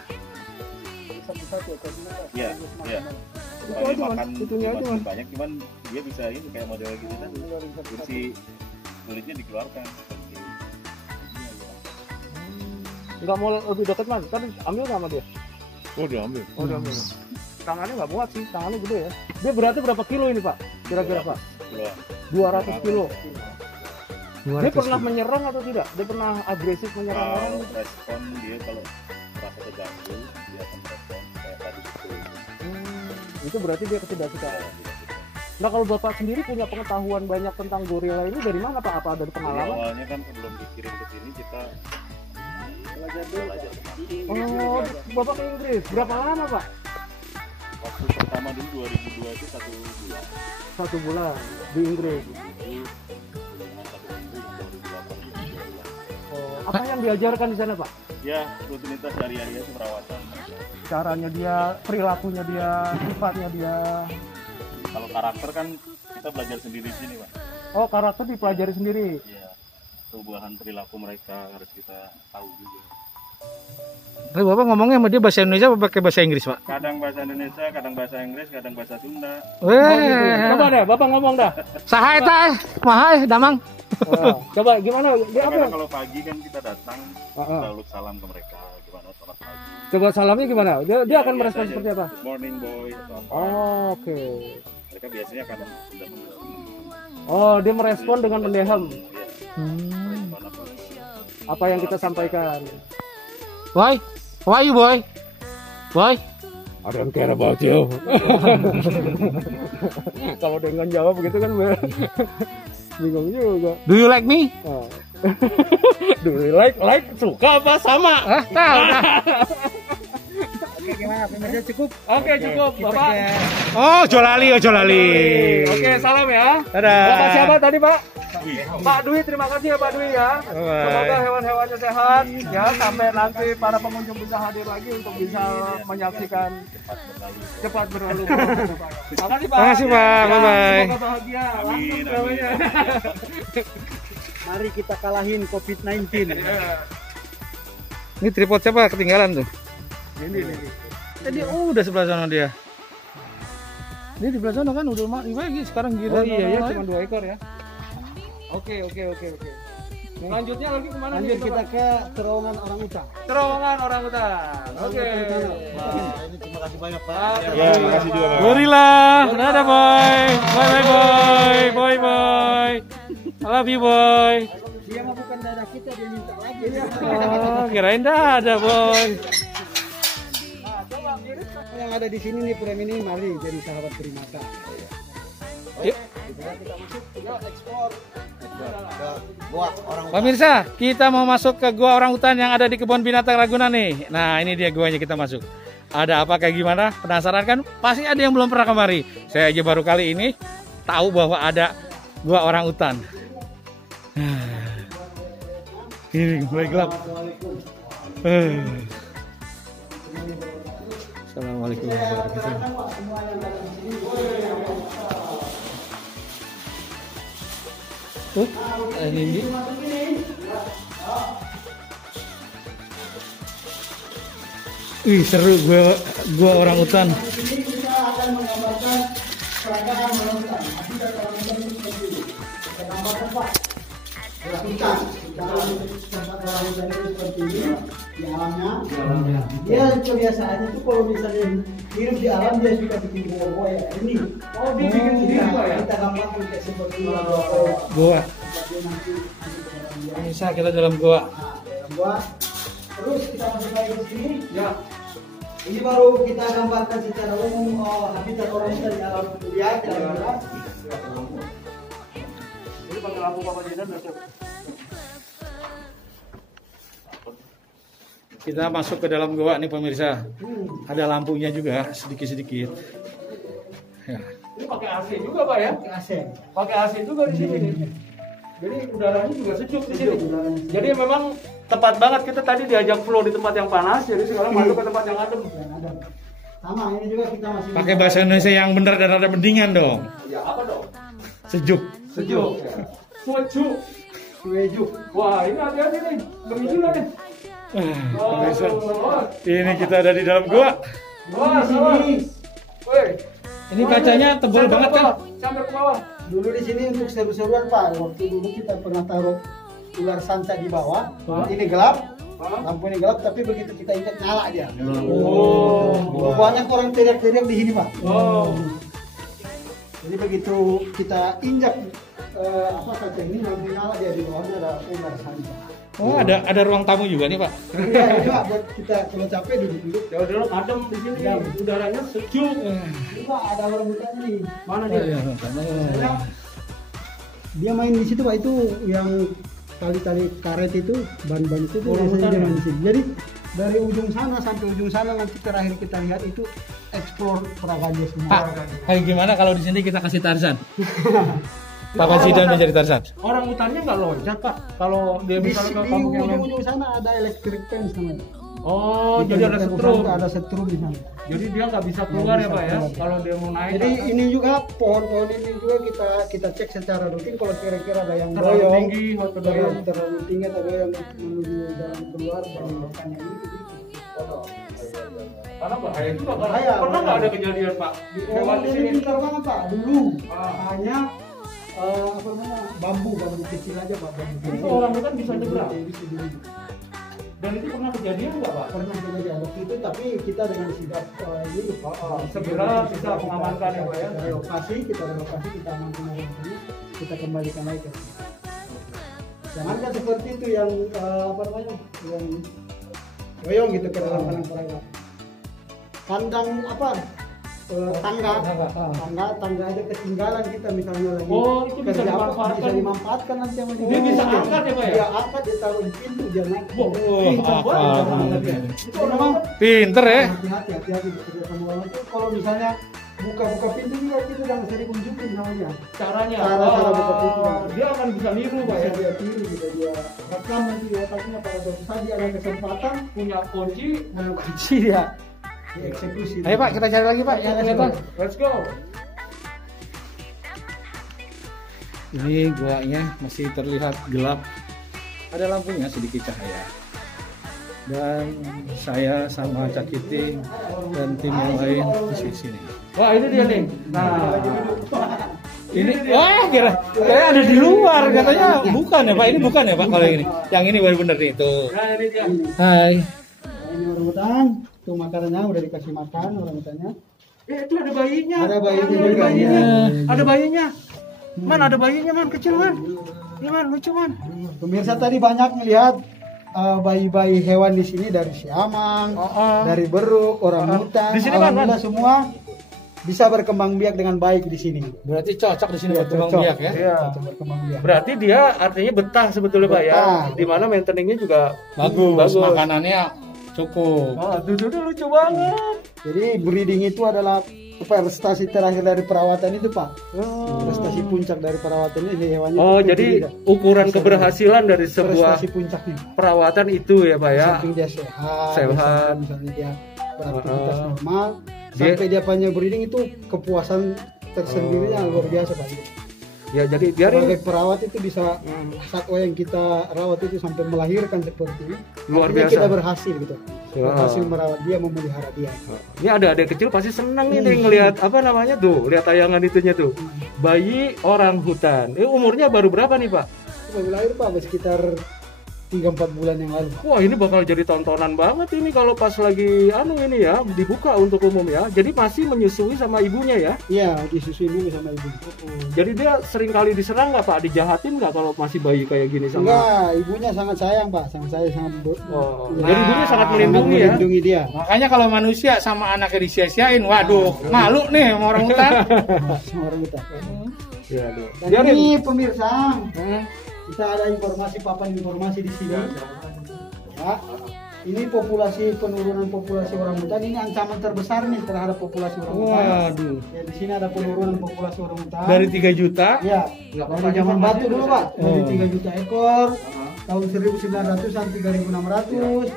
Satu-satu ya, koordinasi. Iya, iya. Itu Supaya aja, Man. makan Itunya aja, cuma Man. banyak, cuman dia bisa ini kayak model gitu tadi. Kursi kulitnya dikeluarkan seperti nggak mau lebih dekat Man. Kan ambil nggak sama dia? oh diambil. Oh, udah ambil. Tangannya nggak muat sih, tangannya gede ya. Dia beratnya berapa kilo ini Pak? Kira-kira Pak? 200 kilo. Dia pernah menyerang atau tidak? Dia pernah agresif menyerang orang? Kalau respon dia kalau merasa terganggu dia akan respon kayak tadi itu. Itu berarti dia ketidaksukaan. Nah kalau Bapak sendiri punya pengetahuan banyak tentang gorila ini dari mana Pak? Apa dari Jadi pengalaman? awalnya kan sebelum dikirim ke sini kita belajar Oh, Bapak ke Inggris. Berapa lama Pak? waktu pertama dulu 2002 itu 1 bulan. 1 bulan di Inggris. Itu dengan 1 minggu baru 2 bulan. Oh, apa yang diajarkan di sana Pak? Ya rutinitas hariannya itu perawatan. Caranya dia, perilakunya dia, sifatnya dia. Kalau karakter kan kita belajar sendiri di sini, Pak. Oh, karakter dipelajari sendiri. Ya, perubahan perilaku mereka harus kita tahu juga. Tapi Bapak ngomongnya sama dia bahasa Indonesia apa pakai bahasa Inggris, Pak? Kadang bahasa Indonesia, kadang bahasa Inggris, kadang bahasa Sunda. Oh, gitu. Weh, Coba deh, Bapak ngomong dah. saha eta mahal damang. Oh, coba gimana? Dia apa? Kadang kalau pagi kan kita datang, Ah, ah. kita lalu salam ke mereka, gimana selamat pagi. Coba salamnya gimana? Dia akan Biasa merespon aja, seperti apa? Good morning boy atau apa. Oh, oke. Mereka biasanya akan sudah Oh, dia merespon dengan mendehem respon apa yang kita sampaikan. Why? Why you boy? Why? I don't care about you. Kalau dengan jawab begitu kan bingung juga. Do you like me? Oh. Do you like suka apa sama? Ah, tahu dah. Oke, gimana pemirsa cukup? Oke, cukup, Bapak. Oh, Jolali. Oke, salam ya. Dadah. Bapak siapa tadi, Pak? Pak Dwi, terima kasih ya Pak Dwi ya. Bye-bye. Semoga hewan-hewannya sehat ya, sampai nanti para pengunjung bisa hadir lagi untuk bisa menyaksikan cepat berlalu. Terima kasih Pak. Terima kasih, Pak. Ya, Bye-bye. semoga bahagia. Langsung Amin, namanya. Mari kita kalahin COVID-19. Ini tripod siapa ketinggalan tuh? Ini. Tadi udah sebelah sana dia. Dia di sebelah sana kan udah lagi sekarang gila. Oh iya ya, cuma 2 ekor ya. Oke. Selanjutnya lagi kemana? Lanjut nih, kita Bapak? ke terowongan orang hutan. terowongan orang hutan. Oke. Nah, ini terima kasih banyak Pak. Ya, makasih juga, Pak. Gorila. Dadah boy. Bye boy. Boy. I love you boy. Dia mah bukan darah kita, dia minta lagi. Oh, kirain dadah boy. Yang ada di sini nih Prem ini, mari jadi sahabat primata. Yuk. Kita masuk, yuk ekspor. ke gua orang hutan. Pemirsa, kita mau masuk ke gua orang hutan yang ada di kebun binatang Ragunan nih. Nah, ini dia guanya, kita masuk. Ada apa kayak gimana? Penasaran kan? Pasti ada yang belum pernah kemari. Saya aja baru kali ini tahu bahwa ada gua orang hutan. Ini mulai gelap. Assalamualaikum warahmatullahi wabarakatuh. Ini wih, seru gua orang hutan. Kita akan menggambarkan peragaan orang hutan. Habitat orang hutan itu seperti ini. Kita gambarkan Pak. Hutan. Tempat orang hutan itu seperti ini. Di alamnya. Dia kebiasaannya itu kalau misalnya hidup di alam dia suka bikin buah-buah ya. Ini. Oh, dia bikin sendiri Pak ya? Kita gambarkan kayak seperti ini. Gua. Nanti Bisa kita dalam gua. dalam gua. Terus kita masuk lagi ke sini. Ya. Ini baru kita gambarkan secara umum habitat orang hutan di alam liar. Ini pakai lampu Bapak Jidan besok. Kita masuk ke dalam gua nih pemirsa. Ada lampunya juga sedikit-sedikit. Ya. Ini pakai AC juga Pak ya? Asing. Pakai AC juga di sini nih. Jadi udaranya juga sejuk di sini. Jadi memang tepat banget, kita tadi diajak flow di tempat yang panas, jadi sekarang masuk ke tempat yang adem. Sama ini juga kita masih Pakai bahasa Indonesia yang benar dan ada mendingan dong. Ya apa dong? Sejuk. Sejuk. Sejuk. sejuk. Wah, ini hati-hati nih. Ngeri juga nih. Pemirsa, ini kita ada di dalam gua. Wah, Di salah. sini Woi. Ini kacanya tebal banget kan? Sampai ke bawah. dulu di sini untuk seru-seruan Pak. Waktu dulu kita pernah taruh ular sanca di bawah. Ini gelap. Lampu ini gelap, tapi begitu kita injak nyala dia. Banyak orang teriak-teriak di sini Pak. Jadi begitu kita injak kaca ini lampu nyala dia, di bawahnya ada ular sanca. Oh, ada ruang tamu juga nih, Pak. Iya, ini Pak buat kita kalau capek duduk-duduk. Jauh-jauh adem di sini. Ya. Udaranya sejuk. Ini Pak ada orang hutan nih. Mana Oh, dia? iya. Dia main di situ Pak, itu yang tali-tali karet itu, ban-ban itu tuh Orang biasanya hutan dia ya? main di sini. Jadi dari ujung sana sampai ujung sana nanti terakhir kita lihat itu explore peraganya semua. Pak, kayak gimana kalau di sini kita kasih Tarzan? Papa Zidan menjadi Tarzan. Orang hutannya nggak loncat Pak. Kalau dia Di, misalnya ke di kampung yang lain. ujung-ujung sana ada electric fence namanya. Oh, Di jadi ada ujung setrum. sana Ada setrum di sana. Jadi dia nggak bisa keluar ya bisa Pak ya. keluar. Kalau dia mau naik. Jadi ini juga pohon-pohon ini juga kita cek secara rutin kalau kira-kira ada yang terlalu goyong, tinggi atau ada yang terlalu terlalu tinggi atau yang menuju jalan keluar dari makannya ini. karena bahaya juga Pak. Bahaya, Pernah nggak bahaya. ada kejadian Pak? Lewat Orang di ini sini. pintar banget Pak. Dulu hanya Ah. apa namanya bambu kecil aja Pak. Bambu Itu kecil. orang hutan bisa nyebrang. Bisa dulu. Dan itu pernah kejadian nggak Pak? Pernah kejadian waktu itu, tapi kita dengan sigap ini segera bisa mengamankan ya, Pak, ya? Kita relokasi, kita amankan orang ini, kita kembalikan lagi ke sini. Jangankan seperti itu yang apa namanya, yang goyong gitu ke dalam kandang perangga. Kandang apa? Tangga aja ketinggalan kita misalnya lagi. Oh, itu bisa kerja apa, dimanfaatkan. bisa dimanfaatkan nanti sama Dia bisa angkat ya, Pak, ya? Dia angkat, dia taruh di pintu, dia naik. Pintar banget ya. Itu orang Memang Pinter ya. hati-hati bekerja sama orang itu. Kalau misalnya buka pintu juga kita jangan sering unjukin sama dia. caranya. Cara buka pintu. Dia akan bisa niru Pak Bisa ya. dia tiru, bisa dia rekam nanti di otaknya pada suatu saat dia ada kesempatan Punya kunci. kunci dia dieksekusi. Ayo Pak, kita cari lagi Pak yang kelihatan. Let's go. Ini guanya masih terlihat gelap. Ada lampunya sedikit cahaya. Dan saya sama Cak Kiting dan tim yang lain di sini. Wah, ini dia nih. Nah, Ini kira ada di luar katanya bukan ya Pak. Ini bukan ya Pak kalau ini. Yang ini baru bener nih tuh. nah ini dia. Hai. Nah, ini orang hutan, tuh makanannya udah dikasih makan orang hutannya. Itu ada bayinya. Ada bayinya Ada juga, bayinya. ya. Ada bayinya. Man, ada bayinya man, kecil man. Ini man, lucu man. Pemirsa tadi banyak melihat bayi-bayi hewan di sini dari siamang, dari beruk, orang hutan, Di sini, Bang, alhamdulillah semua bisa berkembang biak dengan baik di sini. Berarti cocok di sini Iya, berkembang cocok. biak ya. Iya, cocok berkembang biak. Berarti dia artinya betah sebetulnya Pak ya. Betah. Di mana maintenance-nya juga Bagus, makanannya cukup. Oh, itu lucu banget. Jadi breeding itu adalah prestasi terakhir dari perawatan itu Pak. Prestasi puncak dari perawatan ini hewannya. Oh, itu jadi tidak. ukuran keberhasilan dari sebuah Prestasi puncaknya. perawatan itu ya Pak ya. Samping dia sehat, Sehat. misalnya dia beraktivitas Ah. normal, Dia- sampai dia panjang breeding itu kepuasan tersendirinya luar biasa Pak. Ya jadi biarin Sebagai perawat itu bisa satwa yang kita rawat itu sampai melahirkan seperti ini. Luar Artinya biasa. kita berhasil gitu. Ya. Berhasil merawat dia, memelihara dia. Ini ada adik kecil pasti senang ini ngelihat apa namanya tuh, lihat tayangan itunya tuh. Bayi orang hutan. Umurnya baru berapa nih Pak? Baru lahir Pak, sekitar 3-4 bulan yang lalu. Wah ini bakal jadi tontonan banget ini kalau pas lagi ini ya dibuka untuk umum ya. Jadi masih menyusui sama ibunya ya. Iya, disusui dulu sama ibu. Jadi dia sering kali diserang nggak Pak? Dijahatin nggak kalau masih bayi kayak gini sama? Enggak, ibunya sangat sayang Pak, sangat sayang, sangat Oh, Iya. jadi ibunya sangat melindungi ya. melindungi dia. Makanya kalau manusia sama anaknya disia-siain, waduh, malu nih sama orang hutan. Sama orang kita. Ya, aduh. Dan Biarin. ini pemirsa, kita ada informasi papan informasi di sini. Ya, ini penurunan populasi orang hutan ini ancaman terbesar nih terhadap populasi orang hutan. Waduh. Ya, di sini ada penurunan populasi orang hutan. Dari 3 juta. Ya, Nggak dari apa-apa, zaman Pak. batu dulu Pak, dari Oh. 3 juta ekor, tahun 1900-an 3.600,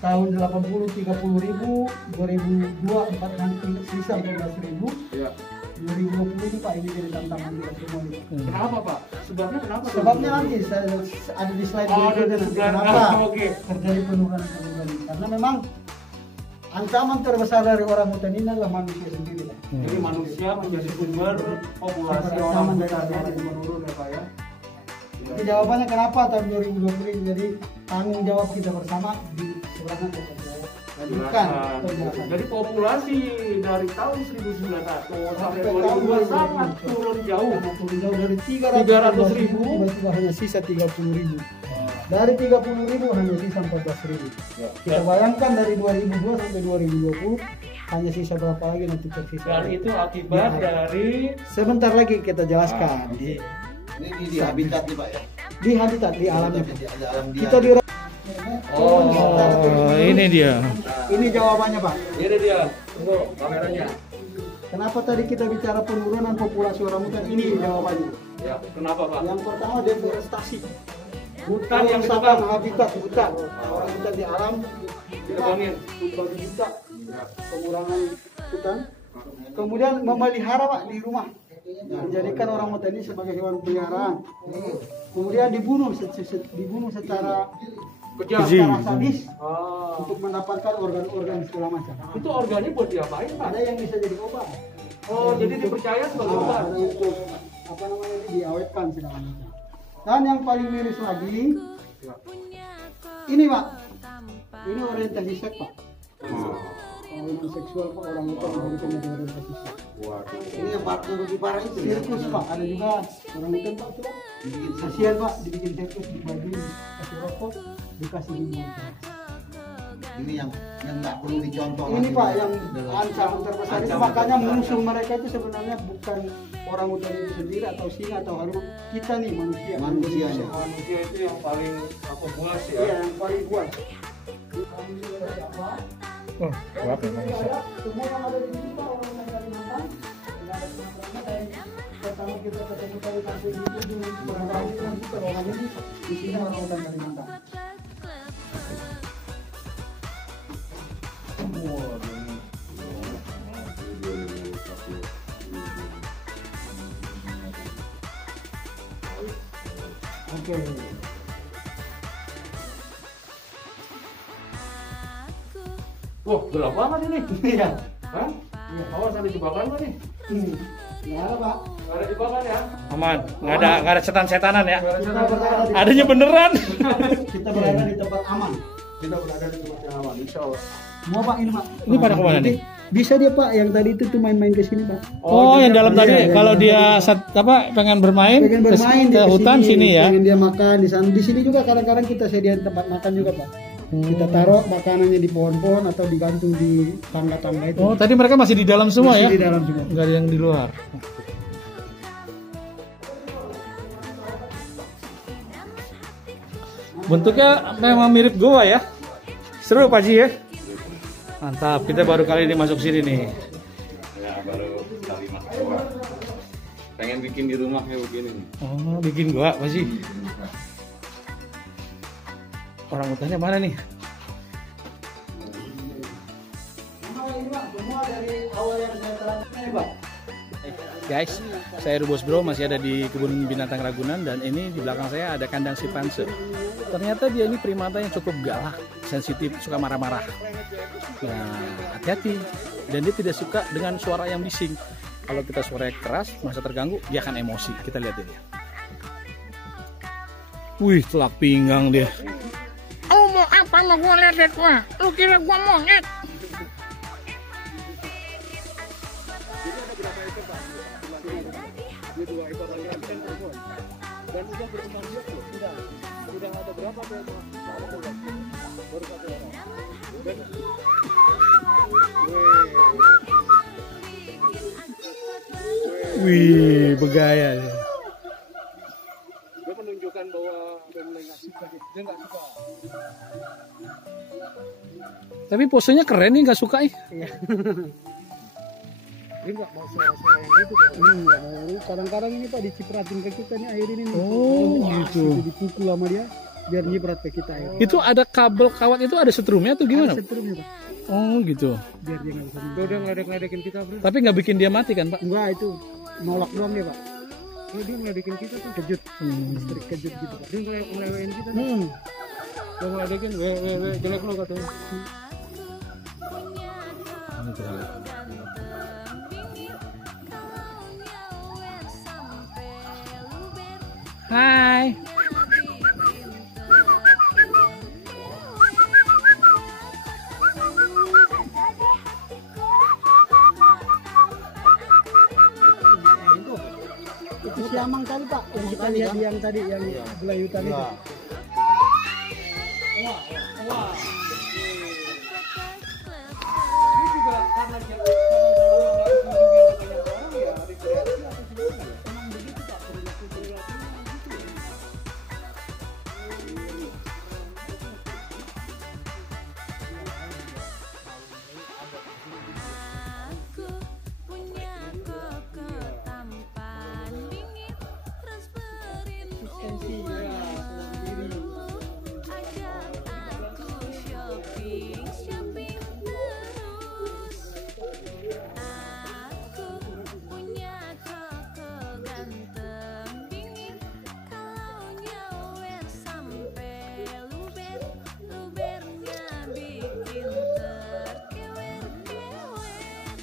tahun 80 30.000, 2002 4 nanti sisa 14.000. 2020 ini Pak ini jadi tantangan kita semua ini. Kenapa Pak? Sebabnya kenapa? Sebabnya nanti saya ada di slide Oh, ada berikutnya di nanti sebelah. kenapa Oke. terjadi penurunan ini. Karena memang ancaman terbesar dari orang hutan ini adalah manusia sendiri Pak. Jadi manusia menjadi sumber populasi Sumber orang ancaman dari hutan orang yang hutan. menurun ya Pak ya. Jadi jawabannya kenapa tahun 2020 ini jadi tanggung jawab kita bersama di serangan bukan penjelasan. Jadi populasi dari tahun 1900 sampai Tahun 2002 sangat turun jauh. turun jauh dari 300.000 tiba-tiba hanya sisa 30.000. Dari 30.000 hanya sisa 14.000. Kita bayangkan dari 2002 sampai 2020 hanya sisa berapa lagi nanti tersisa. Dan itu akibat dari Sebentar lagi kita jelaskan Ini di habitat nih Pak ya. di habitat di alamnya. Ada alam dia. Kita di Oh, ini dia. Ini jawabannya Pak. Ini dia. Tunggu kameranya. Kenapa tadi kita bicara penurunan populasi orang hutan? Ini jawabannya. Ya, kenapa Pak? Yang pertama deforestasi. Hutan yang Perusakan ditebang. habitat hutan. Orang hutan di alam Ditebangin. berbagi hutan. Pengurangan hutan. Kemudian memelihara Pak di rumah. Menjadikan orang hutan ini sebagai hewan peliharaan. Kemudian dibunuh secara Kejam. secara sadis Ah. untuk mendapatkan organ-organ segala macam. Itu organnya buat diapain Pak? Ada yang bisa jadi obat. Oh, jadi dipercaya sebagai obat. Ada untuk apa namanya diawetkan segala macam. Dan yang paling miris lagi, ini Pak, ini orientasi seks Pak. Hubungan seksual Pak orang hutan menjadi orientasi seks. Ini yang lebih parah itu ya. Sirkus Pak, ada juga orang hutan Pak coba. Kasihan Pak, dibikin sirkus, dibagi, kasih rokok, dikasih minum. Ini yang nggak perlu dicontoh. Ini lagi. Pak yang Dalam- ancaman terbesar itu, ancaman makanya terbesar. musuh mereka itu sebenarnya bukan orang hutan itu sendiri atau singa atau harimau, kita nih manusia. Manusianya. Manusia itu yang paling populasi ya. Iya, yang paling kuat. Oh, kuat ya manusia. Semua yang ada di sini Pak orang yang dari Kalimantan, tidak ada Sumatera dari pertama kita ketemu kali sampai di ujung berapa kita orang ini di sini orang hutan Kalimantan. Oke. Wah, gelap banget ini. Iya. Hah? Awas ada jebakan nggak nih? Ya ada Pak. Nggak ada jebakan ya? Aman, nggak ada setan-setanan ya. Kita berada di Adanya beneran. kita berada di tempat aman. Kita berada di tempat yang aman, insya Allah. Semua Pak ini Pak. Ini pada kemana nih? Bisa dia Pak, yang tadi itu tuh main-main ke sini Pak. Oh, yang dalam tadi Iya, kalau yang dia pengen bermain, Pengen bermain ke dia hutan sini ya. Pengen dia makan di sana. Di sini juga kadang-kadang kita sediain tempat makan juga Pak. Kita taruh makanannya di pohon-pohon atau digantung di tangga-tangga itu. Oh, tadi mereka masih di dalam semua Masih ya? di dalam semua. Nggak ada yang di luar. Bentuknya memang mirip goa ya. Seru Pak Ji ya. Mantap, kita baru kali ini masuk sini nih. Ya baru kali masuk gua. Pengen bikin di rumah kayak begini nih. Oh, bikin goa Pak Ji. Orang utannya mana nih? Semua dari awal yang saya terangkan ya, Pak. Guys, saya Rubos Bro masih ada di Kebun Binatang Ragunan dan ini di belakang saya ada kandang simpanse. Ternyata dia ini primata yang cukup galak, sensitif, suka marah-marah. Nah, hati-hati. Dan dia tidak suka dengan suara yang bising. Kalau kita suara keras, masa terganggu, dia akan emosi. Kita lihat ini. Wih, telak pinggang dia. Lu mau apa sama gua ledet gua? Lu kira gua monyet? Dan udah berkembang biak loh, sudah ada berapa baru satu orang. Dan wih, begaya dia. Dia menunjukkan bahwa dia mulai nggak suka, dia nggak suka. Tapi posenya keren nih, nggak suka Iya. Dia nggak mau suara-suara yang gitu kan? Nggak mau. Kadang-kadang ini Pak dicipratin ke kita nih air ini. Oh, gitu. Dipukul sama dia biar nyiprat ke kita air. Itu ada kabel kawat itu ada setrumnya tuh gimana? Ada setrumnya, Pak. Oh gitu. Biar dia nggak bisa. Udah ngeledek-ledekin kita bro. Tapi nggak bikin dia mati kan Pak? Enggak, itu nolak doang dia, Pak. Oh, dia ngeledekin kita tuh. Kejut. Listrik kejut gitu, Pak. Dia ngelewein kita nih. Dia ngeledekin, jelek lo katanya. Hai. Itu siamang tadi, Pak. Yang kita lihat yang tadi yang belayutan itu. Aku punya koko tampan dingin, transferin ajak aku shopping terus. Aku punya koko ganteng dingin, kalau nyawer sampai luber, lubernya bikin terkewer-kewer.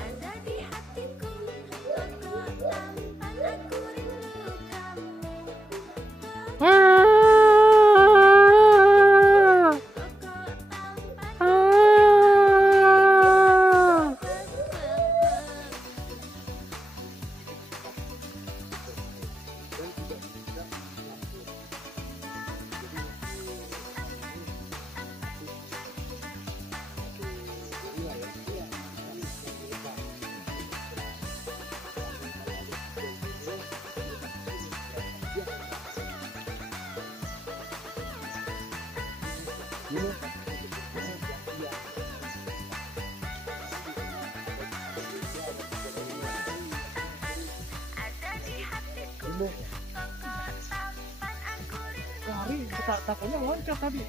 Ada di hatiku, koko tampan aku rindu kamu. Takutnya loncat tadi.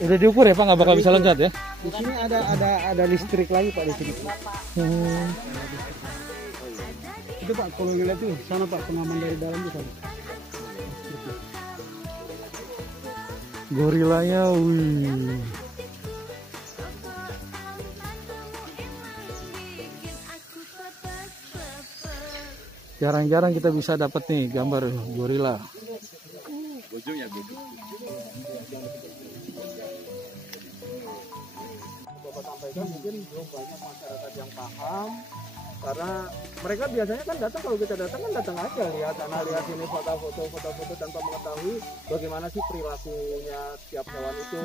Udah diukur ya Pak, nggak bakal bisa loncat ya? Di sini ada listrik lagi, Pak, di sini. Itu Pak, kalau ngeliat tuh sana Pak, pengaman dari dalam tuh sana. Gorilanya, wih. Jarang-jarang kita bisa dapat nih gambar gorila. Bojongnya gitu. Bapak sampaikan mungkin belum banyak masyarakat yang paham Karena mereka biasanya kan datang, kalau kita datang kan datang aja lihat sini foto-foto tanpa mengetahui bagaimana sih perilakunya setiap hewan itu,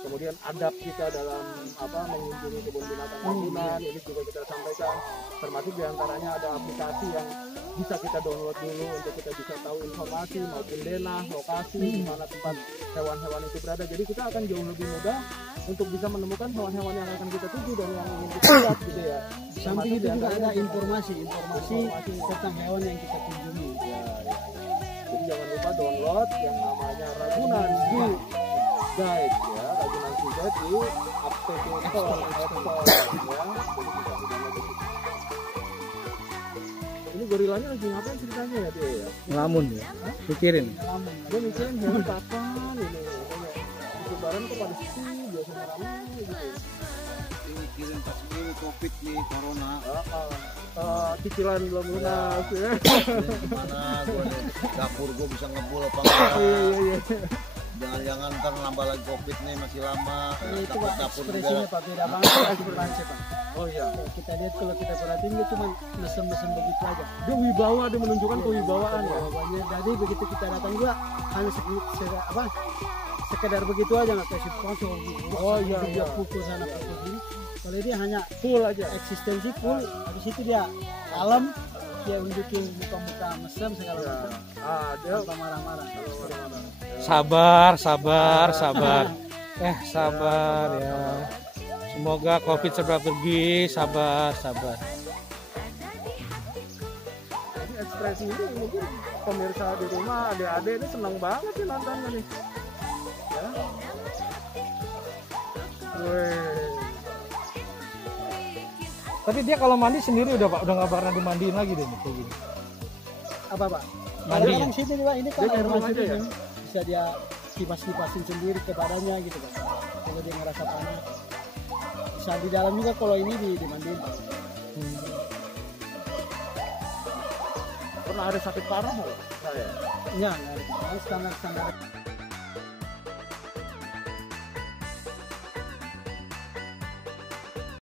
kemudian adab kita dalam mengunjungi kebun binatang Ragunan. Ini juga kita sampaikan, termasuk diantaranya ada aplikasi yang bisa kita download dulu untuk kita bisa tahu informasi maupun denah, lokasi di mana tempat hewan-hewan itu berada. Jadi kita akan jauh lebih mudah untuk bisa menemukan hewan-hewan yang akan kita tuju dan yang ingin kita lihat gitu ya. Samping itu juga ada informasi tentang hewan yang kita kunjungi. Jadi jangan lupa download yang namanya Ragunan Zoo Guide ya, Ragunan Zoo Guide di App Store ya. Jadi bisa download itu. Ini gorilanya lagi ngapain ceritanya ya dia ya? Ngelamun ya, pikirin. Dia mikirin hewan kapan ini. Lebaran kok pada sepi, biasanya ramai gitu. Mikirin pas ini covid nih, corona. Cicilan belum lunas ya. Gimana gue nih, dapur gue bisa ngebul apa enggak? Iya. Jangan-jangan ntar nambah lagi covid nih, masih lama. Itu Pak, Dapur ekspresinya juga. Pak beda banget ekspresi Pak. Oh iya. Kita lihat kalau kita perhatiin dia cuma mesem-mesem begitu aja. Dia wibawa, dia menunjukkan kewibawaan ya. Pokoknya jadi begitu kita datang juga hanya sekedar begitu aja nggak kasih sponsor. Oh iya, dia iya. pukul sana pukul sini. Kalau dia hanya Full aja. eksistensi full, habis itu dia kalem, dia unjukin muka-muka mesem segala macam. Dia Tanpa marah-marah. Sabar ya. Semoga COVID segera pergi. Sabar. Jadi ekspresi ini mungkin pemirsa di rumah, adik-adik ini senang banget sih nontonnya nih. Ya. Wih. Tapi dia kalau mandi sendiri udah nggak pernah dimandiin lagi deh kayak gini. Apa Pak? Mandi. Kalau sini Pak, ini kan Dia air minum masuk aja ya? ini. Bisa dia kipas-kipasin sendiri ke badannya gitu Pak. Kalau dia ngerasa panas. Bisa di dalam juga kalau ini dimandiin Pak. Pernah ada sakit parah nggak? Saya. Ya, standar-standar.